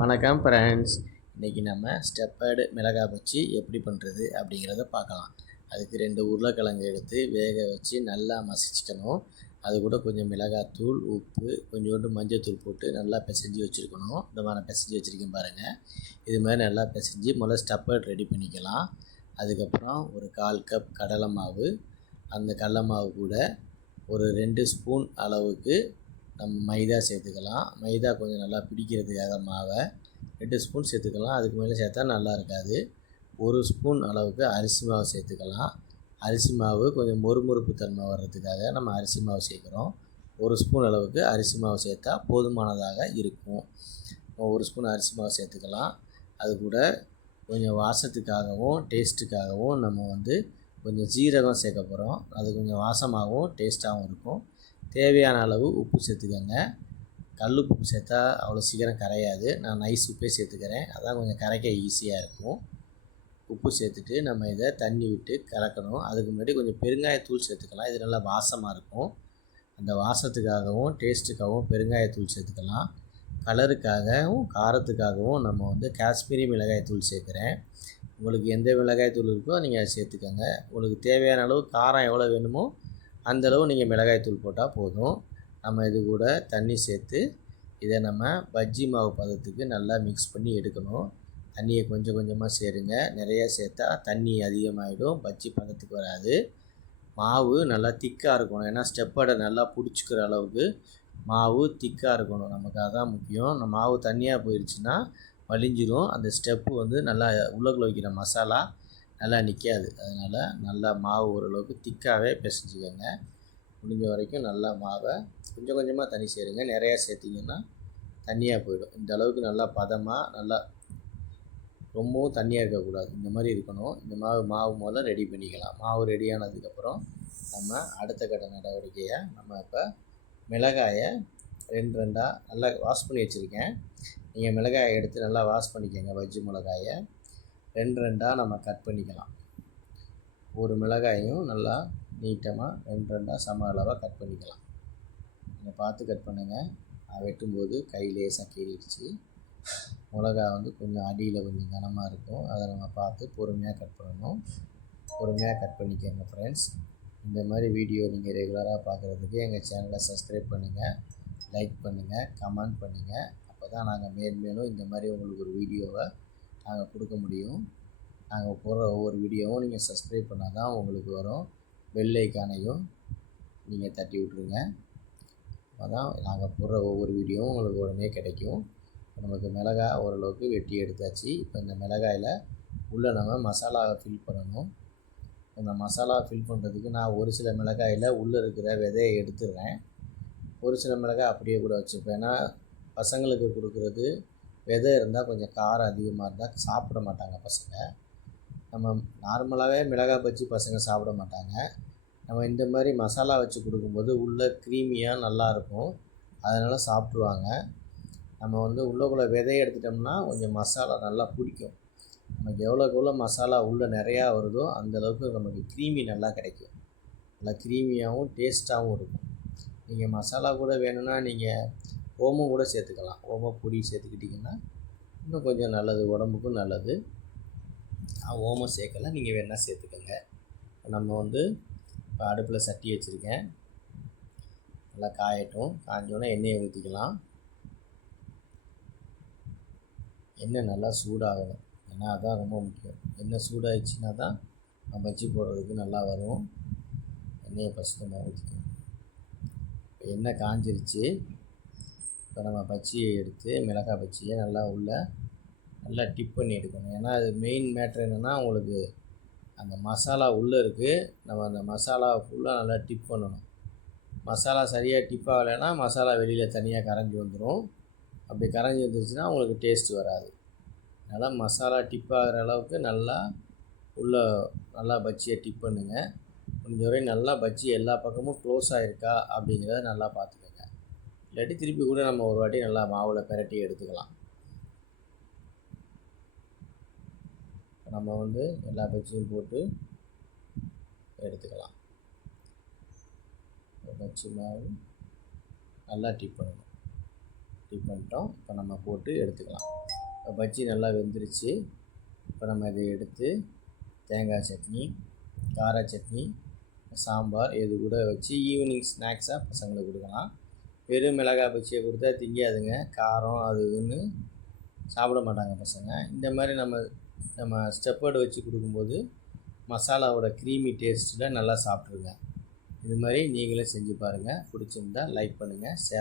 வணக்கம் ஃப்ரெண்ட்ஸ். இன்றைக்கி நம்ம ஸ்டெப்பர்டு மிளகாய் பஜ்ஜி எப்படி பண்ணுறது அப்படிங்கிறத பார்க்கலாம். அதுக்கு 2 உருளைக்கிழங்கு எடுத்து வேக வச்சு நல்லா மசிச்சுக்கணும். அது கூட கொஞ்சம் மிளகாத்தூள், உப்பு, கொஞ்சோண்டு மஞ்சள்தூள் போட்டு நல்லா பிசைஞ்சு வச்சுருக்கணும். இந்த மாதிரி நான் பிசைஞ்சு வச்சுருக்கேன் பாருங்கள். இது மாதிரி நல்லா பிசைஞ்சு முதல்ல ஸ்டெப்பர்டு ரெடி பண்ணிக்கலாம். அதுக்கப்புறம் ஒரு 1/4 கப் கடலை மாவு, அந்த கடலை மாவு கூட ஒரு 2 ஸ்பூன் அளவுக்கு நம்ம மைதா சேர்த்துக்கலாம். மைதா கொஞ்சம் நல்லா பிடிக்கிறதுக்காக மாவை 2 ஸ்பூன் சேர்த்துக்கலாம். அதுக்கு மேலே சேர்த்தா நல்லா இருக்காது. 1 ஸ்பூன் அளவுக்கு அரிசி மாவு சேர்த்துக்கலாம். அரிசி மாவு கொஞ்சம் மொறுமொறுப்பு தன்மை வர்றதுக்காக நம்ம அரிசி மாவு சேர்க்குறோம். 1 ஸ்பூன் அளவுக்கு அரிசி மாவு சேர்த்தா போதுமானதாக இருக்கும். 1 ஸ்பூன் அரிசி மாவு சேர்த்துக்கலாம். அது கூட கொஞ்சம் வாசத்துக்காகவும் டேஸ்ட்டுக்காகவும் நம்ம கொஞ்சம் ஜீரகம் சேர்க்க போகிறோம். அது கொஞ்சம் வாசமாகவும் டேஸ்ட்டாகவும் இருக்கும். தேவையான அளவு உப்பு சேர்த்துக்கோங்க. கல் உப்பு சேர்த்தா அவ்வளோ சீக்கிரம் கரையாது. நான் நைஸ் உப்பே சேர்த்துக்கிறேன். அதான் கொஞ்சம் கரைக்க ஈஸியாக இருக்கும். உப்பு சேர்த்துட்டு நம்ம இதை தண்ணி விட்டு கலக்கணும். அதுக்கு முன்னாடி கொஞ்சம் பெருங்காயத்தூள் சேர்த்துக்கலாம். இது நல்லா வாசமாக இருக்கும். அந்த வாசத்துக்காகவும் டேஸ்ட்டுக்காகவும் பெருங்காயத்தூள் சேர்த்துக்கலாம். கலருக்காகவும் காரத்துக்காகவும் நம்ம காஷ்மீரி மிளகாய்த்தூள் சேர்க்குறேன். உங்களுக்கு எந்த மிளகாய்த்தூள் இருக்கோ நீங்கள் அதை சேர்த்துக்கோங்க. உங்களுக்கு தேவையான அளவு காரம் எவ்வளோ வேணுமோ அந்தளவு நீங்கள் மிளகாய்த்தூள் போட்டால் போதும். நம்ம இது கூட தண்ணி சேர்த்து இதை நம்ம பஜ்ஜி மாவு பதத்துக்கு நல்லா மிக்ஸ் பண்ணி எடுக்கணும். தண்ணியை கொஞ்சம் கொஞ்சமாக சேருங்க. நிறையா சேர்த்தா தண்ணி அதிகமாகிடும், பஜ்ஜி பதத்துக்கு வராது. மாவு நல்லா திக்காக இருக்கணும். ஏன்னா ஸ்டெப்பரை நல்லா பிடிச்சிக்கிற அளவுக்கு மாவு திக்காக இருக்கணும். நமக்கு அதான் முக்கியம். நம்ம மாவு தண்ணியாக போயிடுச்சுன்னா வலிஞ்சிரும். அந்த ஸ்டெப்பு நல்லா உள்ளக்குள்ள வைக்கிற மசாலா நல்லா நிற்காது. அதனால் நல்லா மாவு ஓரளவுக்கு திக்காகவே பிசைஞ்சிக்கோங்க. முடிஞ்ச வரைக்கும் நல்லா மாவை கொஞ்சம் கொஞ்சமாக தண்ணி சேருங்க. நிறையா சேர்த்திங்கன்னா தண்ணியாக போயிடும். இந்த அளவுக்கு நல்லா பதமாக நல்லா ரொம்பவும் தண்ணியாக இருக்கக்கூடாது. இந்த மாதிரி இருக்கணும். இந்த மாவு முதல்ல ரெடி பண்ணிக்கலாம். மாவு ரெடியானதுக்கப்புறம் நம்ம அடுத்த கட்ட நடவடிக்கையாக நம்ம இப்போ மிளகாயை 2 நல்லா வாஷ் பண்ணி வச்சுருக்கேன். நீங்கள் மிளகாயை எடுத்து நல்லா வாஷ் பண்ணிக்கோங்க. பஜ்ஜி மிளகாயை 2 நம்ம கட் பண்ணிக்கலாம். ஒரு மிளகாயும் நல்லா நீட்டமாக 2 சம அளவாக கட் பண்ணிக்கலாம். நீங்கள் பார்த்து கட் பண்ணுங்கள். வெட்டும்போது கையிலே கீறிடுச்சு. மிளகா கொஞ்சம் அடியில் கொஞ்சம் கனமாக இருக்கும். அதை நம்ம பார்த்து பொறுமையாக கட் பண்ணணும். பொறுமையாக கட் பண்ணிக்கோங்க ஃப்ரெண்ட்ஸ். இந்த மாதிரி வீடியோ நீங்கள் ரெகுலராக பார்க்குறதுக்கு எங்கள் சேனலை சப்ஸ்கிரைப் பண்ணுங்கள், லைக் பண்ணுங்கள், கமெண்ட் பண்ணுங்கள். அப்போ தான் நாங்கள் மேலும் இந்த மாதிரி உங்களுக்கு ஒரு வீடியோவை நாங்கள் கொடுக்க முடியும். நாங்கள் போடுற ஒவ்வொரு வீடியோவும் நீங்கள் சப்ஸ்கிரைப் பண்ணால் தான் உங்களுக்கு வரும். பெல் ஐக்கானையும் நீங்கள் தட்டி விட்ருங்க. அப்போ தான் நாங்கள் போடுற ஒவ்வொரு வீடியோவும் உங்களுக்கு உடனே கிடைக்கும். நமக்கு மிளகாய் ஓரளவுக்கு வெட்டி எடுத்தாச்சு. இப்போ இந்த மிளகாயில் உள்ளே நம்ம மசாலாவை ஃபில் பண்ணணும். இந்த மசாலாவை ஃபில் பண்ணுறதுக்கு நான் ஒரு சில மிளகாயில் உள்ளே இருக்கிற விதையை எடுத்துடுறேன். ஒரு சில மிளகாய் அப்படியே கூட வச்சுருப்பேன். ஏன்னா பசங்களுக்கு கொடுக்குறது விதை இருந்தால் கொஞ்சம் காரம் அதிகமாக இருந்தால் சாப்பிட மாட்டாங்க பசங்க. நம்ம நார்மலாகவே மிளகாய் பஜ்ஜி பசங்க சாப்பிட மாட்டாங்க. நம்ம இந்த மாதிரி மசாலா வச்சு கொடுக்கும்போது உள்ளே க்ரீமியாக நல்லாயிருக்கும். அதனால் சாப்பிட்ருவாங்க. நம்ம உள்ளக்குள்ளே விதையை எடுத்துட்டோம்னா கொஞ்சம் மசாலா நல்லா பிடிக்கும். நமக்கு எவ்வளோக்கு எவ்வளோ மசாலா உள்ளே நிறையா வருதோ அந்தளவுக்கு நமக்கு க்ரீமி நல்லா கிடைக்கும். நல்லா க்ரீமியாகவும் டேஸ்ட்டாகவும் இருக்கும். நீங்கள் மசாலா கூட வேணும்னா நீங்கள் ஓமம் கூட சேர்த்துக்கலாம். ஓமப்பொடி சேர்த்துக்கிட்டிங்கன்னா இன்னும் கொஞ்சம் நல்லது, உடம்புக்கும் நல்லது. ஓமம் சேர்க்கலை, நீங்கள் வேணால் சேர்த்துக்கோங்க. நம்ம இப்போ அடுப்பில் சட்டி வச்சுருக்கேன். நல்லா காயட்டும். காஞ்சோன்னே எண்ணெயை ஊற்றிக்கலாம். எண்ணெய் நல்லா சூடாகணும். ஏன்னா அதுதான் ரொம்ப முக்கியம். எண்ணெய் சூடாகிடுச்சின்னா தான் பஜ்ஜி போடுறதுக்கு நல்லா வரும். எண்ணெயை ஃபஸ்ட்டு நம்ம ஊற்றிக்கணும். எண்ணெய் காஞ்சிருச்சு. இப்போ நம்ம பஜ்ஜியை எடுத்து மிளகாய் பஜ்ஜியை நல்லா டிப் பண்ணி எடுக்கணும். ஏன்னா அது மெயின் மேட்ரு என்னென்னா உங்களுக்கு அந்த மசாலா உள்ளே இருக்குது. நம்ம அந்த மசாலாவை ஃபுல்லாக நல்லா டிப் பண்ணணும். மசாலா சரியாக டிப் ஆகலைன்னா மசாலா வெளியில் தனியாக கரைஞ்சி வந்துடும். அப்படி கரைஞ்சி வந்துருச்சுன்னா உங்களுக்கு டேஸ்ட்டு வராது. அதனால் மசாலா டிப் ஆகிற அளவுக்கு நல்லா பஜ்ஜியை டிப் பண்ணுங்கள். முடிஞ்ச வரை நல்லா பஜ்ஜி எல்லா பக்கமும் க்ளோஸ் ஆகிருக்கா அப்படிங்கிறத நல்லா பார்த்துக்கோங்க. இல்லாட்டி திருப்பி கூட நம்ம ஒரு வாட்டி நல்லா மாவில் பிரட்டி எடுத்துக்கலாம். நம்ம எல்லா பஜ்ஜியும் போட்டு எடுத்துக்கலாம். பஜ்ஜி மாவு நல்லா டிப் பண்ணணும். இப்படி பண்ணிட்டோம். இப்போ நம்ம போட்டு எடுத்துக்கலாம். இப்போ பஜ்ஜி நல்லா வெந்துருச்சு. இப்போ நம்ம இதை எடுத்து தேங்காய் சட்னி, கார சட்னி, சாம்பார் இது கூட வச்சு ஈவினிங் ஸ்நாக்ஸாக பசங்களுக்கு கொடுக்கலாம். வெறும் மிளகாய் பஜ்ஜியை கொடுத்தா திங்காதுங்க. காரம் அது இதுன்னு சாப்பிட மாட்டாங்க பசங்க. இந்த மாதிரி நம்ம ஸ்டெப்பர்டு வச்சு கொடுக்கும்போது மசாலாவோட க்ரீமி டேஸ்ட்டில் நல்லா சாப்பிட்ருங்க. இது மாதிரி நீங்களும் செஞ்சு பாருங்கள். பிடிச்சிருந்தா லைக் பண்ணுங்கள், ஷேர்